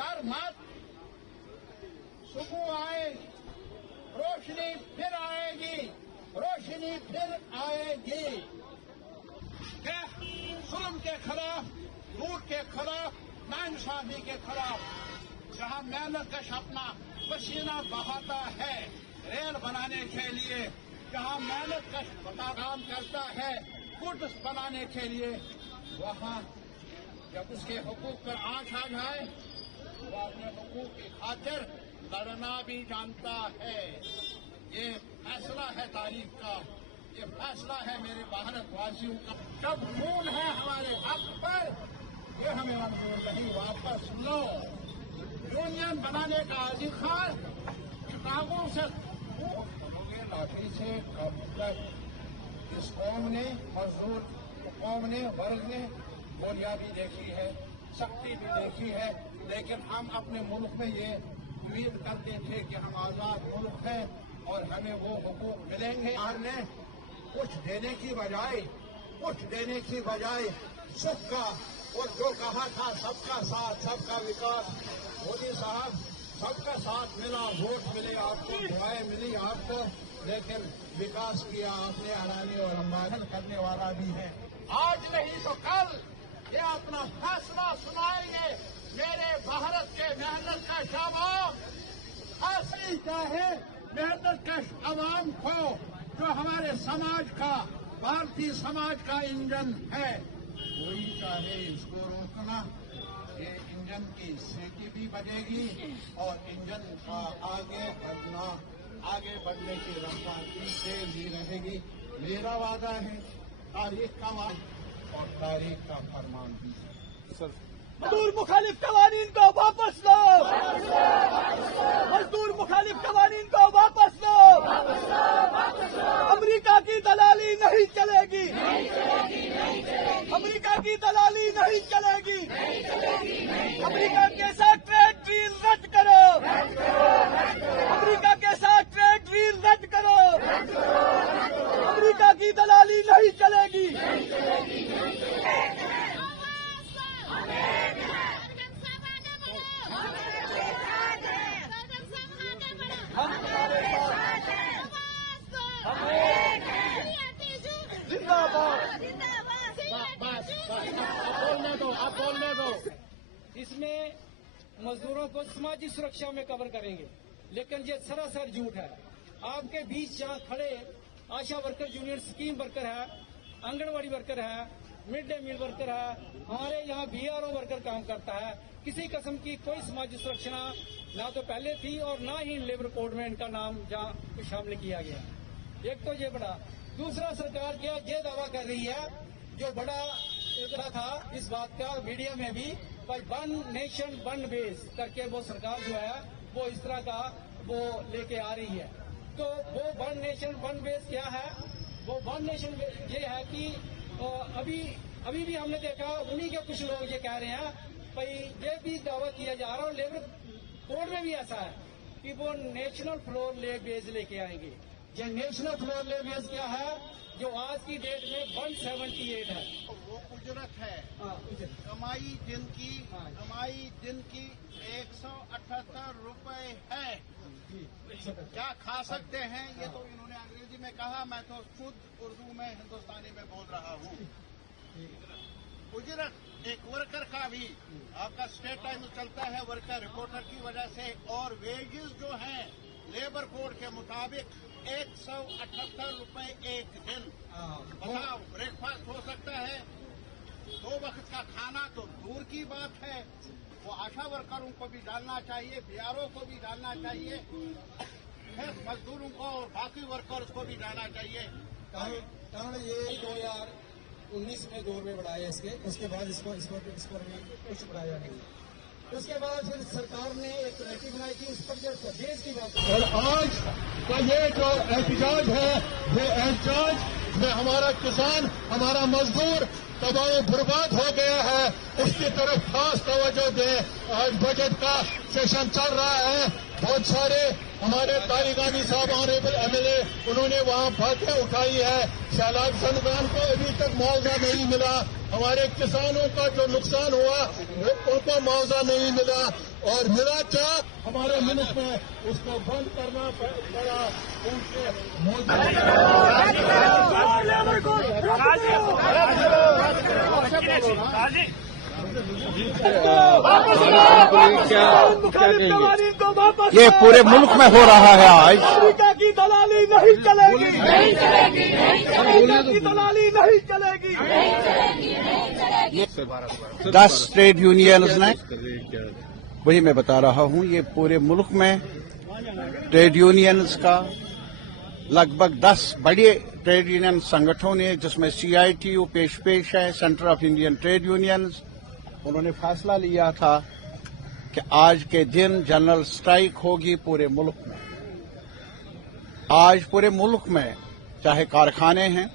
डर मत, सुबह आएगी, रोशनी फिर आएगी, रोशनी फिर आएगी। जुल्म के खिलाफ, झूठ के खिलाफ, नाइंसाफी के खिलाफ जहां मेहनत कश अपना पसीना बहाता है रेल बनाने के लिए, जहां मेहनत कश काम करता है गुड्स बनाने के लिए, वहां जब उसके हुकूक पर आंच आ जाए वो अपने हुकूक की खातिर लड़ना भी जानता है। ये फैसला है तारीख का, ये फैसला है मेरे भारतवासियों का। जब खून है हमारे हक पर, ये हमें मंजूर नहीं, वापस लो। यूनियन बनाने का अधिकार शिकागो से लाठी से कब तक इस कौम ने, मजदूर कौम ने, वर्ग ने गोलियां भी देखी है, सख्ती भी देखी है, लेकिन हम अपने मुल्क में ये उम्मीद करते थे कि हम आजाद मुल्क हैं और हमें वो हुकूक मिलेंगे। हमने कुछ देने की बजाय सुख का, और जो कहा था सबका साथ सबका विकास, मोदी साहब सबका साथ मिला, वोट मिले आपको, दुआएं मिली आपको, लेकिन विकास किया आपने अडानी और अंबानी करने वाला भी है। आज नहीं तो कल ये अपना फैसला सुनाएंगे मेरे भारत के मेहनत कश आवाम। फांसी चाहे मेहनत कश आवाम को, जो हमारे समाज का, भारतीय समाज का इंजन है, कोई चाहे इसको रोकना, ये इंजन की सीटी भी बजेगी और इंजन का आगे बढ़ने की रफ्तार तेज ही रहेगी। मेरा वादा है, तारीख का वादा और तारीख का फरमान भी है। मजदूर मुखालिफ कवानीन को वापस लो, मजदूर मुखालिफ कवानीन को वापस लो। अमेरिका की दलाली नहीं चलेगी, अमेरिका की दलाली नहीं चलेगी। अमेरिका के साथ ट्रेड डील रद्द करो, अमेरिका के साथ ट्रेड डील रद्द करो। अमेरिका की दलाली नहीं चलेगी। आप बोलने दो। इसमें मजदूरों को समाजी सुरक्षा में कवर करेंगे, लेकिन ये सरासर झूठ है। आपके बीच जहाँ खड़े आशा वर्कर, जूनियर स्कीम वर्कर है, आंगनबाड़ी वर्कर है, मिड डे मील वर्कर है, हमारे यहाँ बीआरओ वर्कर काम करता है। किसी किस्म की कोई समाजी सुरक्षा ना तो पहले थी और ना ही लेबर कोड में इनका नाम जहाँ शामिल किया गया। एक तो ये बड़ा, दूसरा सरकार क्या ये दावा कर रही है, जो बड़ा था इस बात का मीडिया में भी, भाई वन नेशन वन बेस करके वो सरकार जो है वो इस तरह का वो लेके आ रही है। तो वो वन नेशन वन बेस क्या है? वो वन नेशन ये है कि अभी भी हमने देखा, उन्हीं के कुछ लोग ये कह रहे हैं, भाई ये भी दावा किया जा रहा है, लेबर कोड में भी ऐसा है कि वो नेशनल फ्लोर ले बेस लेके आएंगे। ये नेशनल फ्लोर ले बेस क्या है, जो आज की डेट में 178 है, वो उजरत है। कमाई दिन की 178 रुपए है। क्या खा सकते हैं, ये तो इन्होंने अंग्रेजी में कहा, मैं तो शुद्ध उर्दू में हिंदुस्तानी में बोल रहा हूँ। उजरत एक वर्कर का भी, आपका स्टेट टाइम चलता है वर्कर रिपोर्टर की वजह से, और वेजेस जो हैं लेबर कोड के मुताबिक 178 रुपए एक दिन। बताओ, ब्रेकफास्ट हो सकता है, 2 वक्त का खाना तो दूर की बात है, वो आशा वर्करों को भी डालना चाहिए, बीआरओ को भी डालना चाहिए, मजदूरों को और बाकी वर्कर्स को भी डालना चाहिए। कारण ये 2019 में 2 रुपये बढ़ाए इसके, उसके बाद इस पर कुछ बढ़ाया नहीं। उसके बाद फिर सरकार ने एक कमेटी बनाई थी, उस पर जो देश की बात। और आज का ये जो एहतजाज है, ये एहतजाज में हमारा किसान, हमारा मजदूर तबाह बर्बाद हो गया है, उसकी तरफ खास तवज्जो दें। आज बजट का सेशन चल रहा है, बहुत सारे हमारे तारिगानी साहब ऑनरेबल एमएलए, उन्होंने वहाँ बातें उठाई है। सैलाब सनगान को अभी तक मुआवजा नहीं मिला, हमारे किसानों का जो नुकसान हुआ वो उनको मुआवजा नहीं मिला, और मिला क्या हमारे मुल्क में उसको बंद करना पड़ा। उनके ये पूरे मुल्क में हो रहा है आज। अमेरिका की दलाली नहीं चलेगी, नहीं चलेगी, अमेरिका की दलाली नहीं चलेगी। 10 ट्रेड यूनियंस ने, वही मैं बता रहा हूं, ये पूरे मुल्क में ट्रेड यूनियंस का लगभग 10 बड़े ट्रेड यूनियन संगठनों ने, जिसमें CITU पेश है, centre of Indian trade unions, उन्होंने फैसला लिया था कि आज के दिन जनरल स्ट्राइक होगी पूरे मुल्क में। आज पूरे मुल्क में चाहे कारखाने हैं,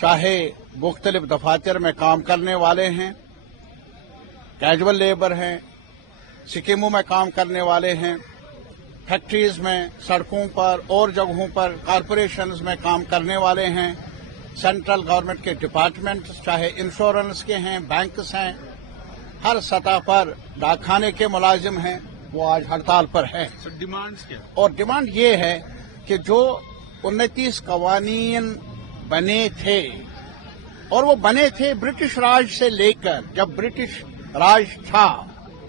चाहे मुख्तलिफ दफातर में काम करने वाले हैं, कैजुअल लेबर हैं, स्कीमों में काम करने वाले हैं, फैक्ट्रीज में, सड़कों पर और जगहों पर कॉरपोरेशंस में काम करने वाले हैं, सेंट्रल गवर्नमेंट के डिपार्टमेंट, चाहे इंश्योरेंस के हैं, बैंक्स हैं, हर सतह पर डाकखाने के मुलाजिम हैं, वो आज हड़ताल पर हैं। डिमांड्स क्या? और डिमांड ये है कि जो 29 कवानीन बने थे, और वो बने थे ब्रिटिश राज से लेकर, जब ब्रिटिश राज था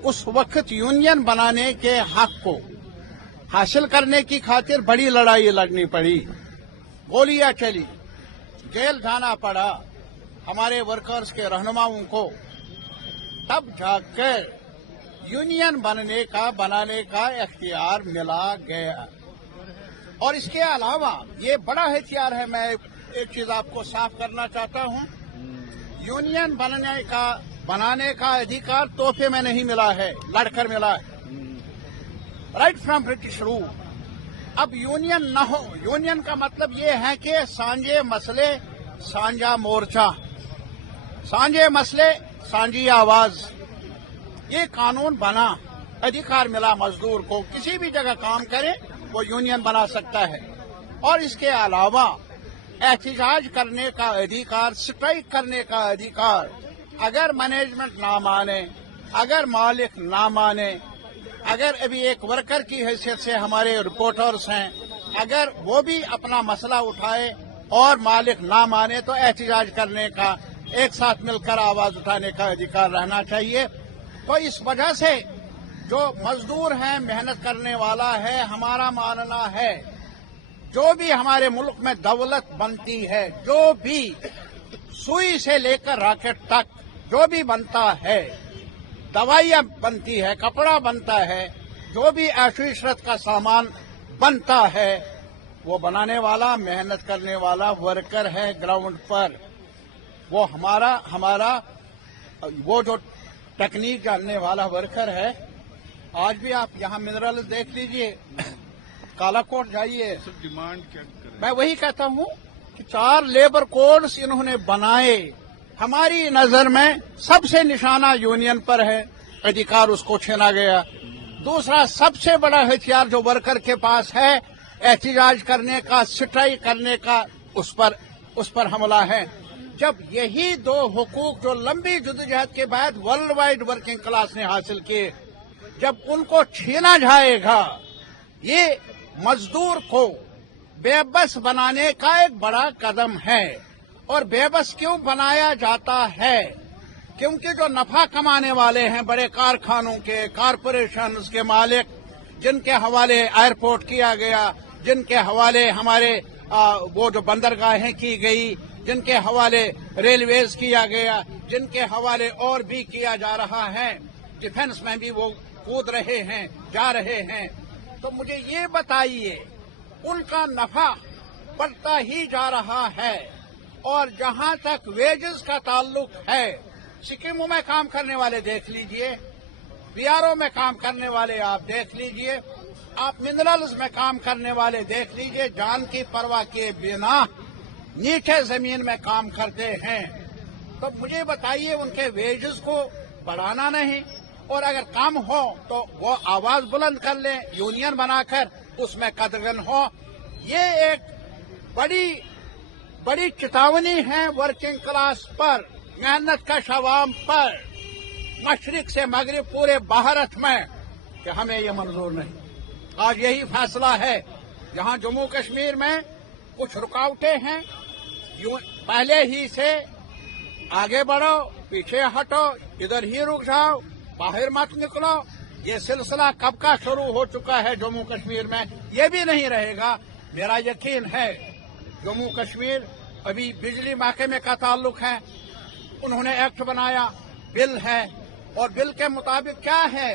उस वक्त यूनियन बनाने के हक को हासिल करने की खातिर बड़ी लड़ाई लड़नी पड़ी, गोलियां चली, जेल जाना पड़ा हमारे वर्कर्स के रहनुमाओं को, तब जाकर यूनियन बनाने का इख्तियार मिला गया। और इसके अलावा ये बड़ा हथियार है। मैं एक चीज आपको साफ करना चाहता हूं, यूनियन बनाने का अधिकार तोहफे में नहीं मिला है, लड़कर मिला है, राइट फ्रॉम ब्रिटिश रूल। अब यूनियन न हो, यूनियन का मतलब ये है कि सांझे मसले सांझा मोर्चा, सांझे मसले सांझी आवाज, ये कानून बना, अधिकार मिला मजदूर को, किसी भी जगह काम करे वो यूनियन बना सकता है। और इसके अलावा एहतजाज करने का अधिकार, स्ट्राइक करने का अधिकार, अगर मैनेजमेंट ना माने, अगर मालिक ना माने, अगर अभी एक वर्कर की हैसियत से हमारे रिपोर्टर्स हैं, अगर वो भी अपना मसला उठाए और मालिक ना माने, तो एहतजाज करने का, एक साथ मिलकर आवाज उठाने का अधिकार रहना चाहिए। तो इस वजह से जो मजदूर हैं, मेहनत करने वाला है, हमारा मानना है जो भी हमारे मुल्क में दौलत बनती है, जो भी सुई से लेकर रॉकेट तक जो भी बनता है, दवाइयां बनती है, कपड़ा बनता है, जो भी ऐशो-इशरत का सामान बनता है, वो बनाने वाला, मेहनत करने वाला वर्कर है ग्राउंड पर। वो हमारा वो जो टेक्निक जानने वाला वर्कर है। आज भी आप यहाँ मिनरल देख लीजिए, कालाकोट जाइए। डिमांड क्या करें? मैं वही कहता हूँ कि 4 लेबर कोड्स इन्होंने बनाए, हमारी नजर में सबसे निशाना यूनियन पर है, अधिकार उसको छीना गया। दूसरा सबसे बड़ा हथियार जो वर्कर के पास है, एहतजाज करने का, स्ट्राइक करने का, उस पर हमला है। जब यही 2 हुकूक जो लंबी जद्दोजहद के बाद वर्ल्ड वाइड वर्किंग क्लास ने हासिल किए, जब उनको छीना जाएगा, ये मजदूर को बेबस बनाने का एक बड़ा कदम है। और बेबस क्यों बनाया जाता है? क्योंकि जो नफा कमाने वाले हैं, बड़े कारखानों के, कारपोरेशन के मालिक, जिनके हवाले एयरपोर्ट किया गया, जिनके हवाले हमारे वो जो बंदरगाहें की गई, जिनके हवाले रेलवेज किया गया, जिनके हवाले और भी किया जा रहा है, डिफेंस में भी वो कूद रहे हैं, जा रहे हैं। तो मुझे ये बताइए, उनका नफा बढ़ता ही जा रहा है। और जहां तक वेजेस का ताल्लुक है, सिक्किमों में काम करने वाले देख लीजिए, बीआरओ में काम करने वाले आप देख लीजिए, आप मिनरल्स में काम करने वाले देख लीजिए, जान की परवाह किए बिना नीचे जमीन में काम करते हैं। तो मुझे बताइए, उनके वेजेस को बढ़ाना नहीं, और अगर कम हो तो वो आवाज बुलंद कर लें, यूनियन बनाकर उसमें कदगन हो। ये एक बड़ी चेतावनी है वर्किंग क्लास पर मेहनत कश अवाम पर मशरिक से मगरिब पूरे भारत में कि हमें ये मंजूर नहीं। आज यही फैसला है। जहां जम्मू कश्मीर में कुछ रुकावटें हैं, यूं पहले ही से आगे बढ़ो, पीछे हटो, इधर ही रुक जाओ, बाहर मत निकलो। ये सिलसिला कब का शुरू हो चुका है जम्मू कश्मीर में, ये भी नहीं रहेगा। मेरा यकीन है जम्मू कश्मीर अभी बिजली महकमे का ताल्लुक है, उन्होंने एक्ट बनाया, बिल है, और बिल के मुताबिक क्या है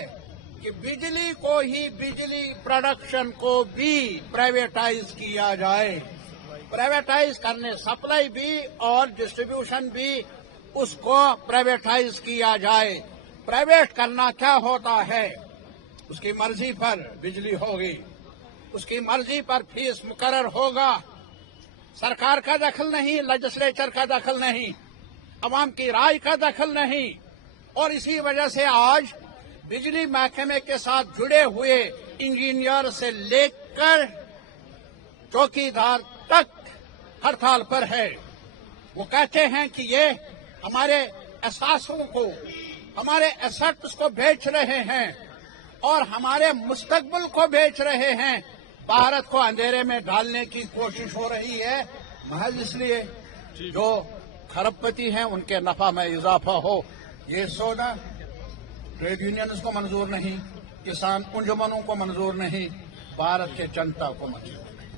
कि बिजली को ही, बिजली प्रोडक्शन को भी प्राइवेटाइज किया जाए। प्राइवेटाइज करने, सप्लाई भी और डिस्ट्रीब्यूशन भी, उसको प्राइवेटाइज किया जाए। प्राइवेट करना क्या होता है? उसकी मर्जी पर बिजली होगी, उसकी मर्जी पर फीस मुकर्रर होगा। सरकार का दखल नहीं, लेजिस्लेचर का दखल नहीं, अवाम की राय का दखल नहीं। और इसी वजह से आज बिजली महकमे के साथ जुड़े हुए इंजीनियर से लेकर चौकीदार तक हड़ताल पर है। वो कहते हैं कि ये हमारे एहसासों को, हमारे एसेट्स को बेच रहे हैं और हमारे मुस्तकबिल को बेच रहे हैं। भारत को अंधेरे में डालने की कोशिश हो रही है, महज इसलिए जो खरबपति हैं उनके नफा में इजाफा हो। ये सौदा ट्रेड यूनियंस को मंजूर नहीं, किसान अंजुमनों को मंजूर नहीं, भारत के जनता को मंजूर नहीं।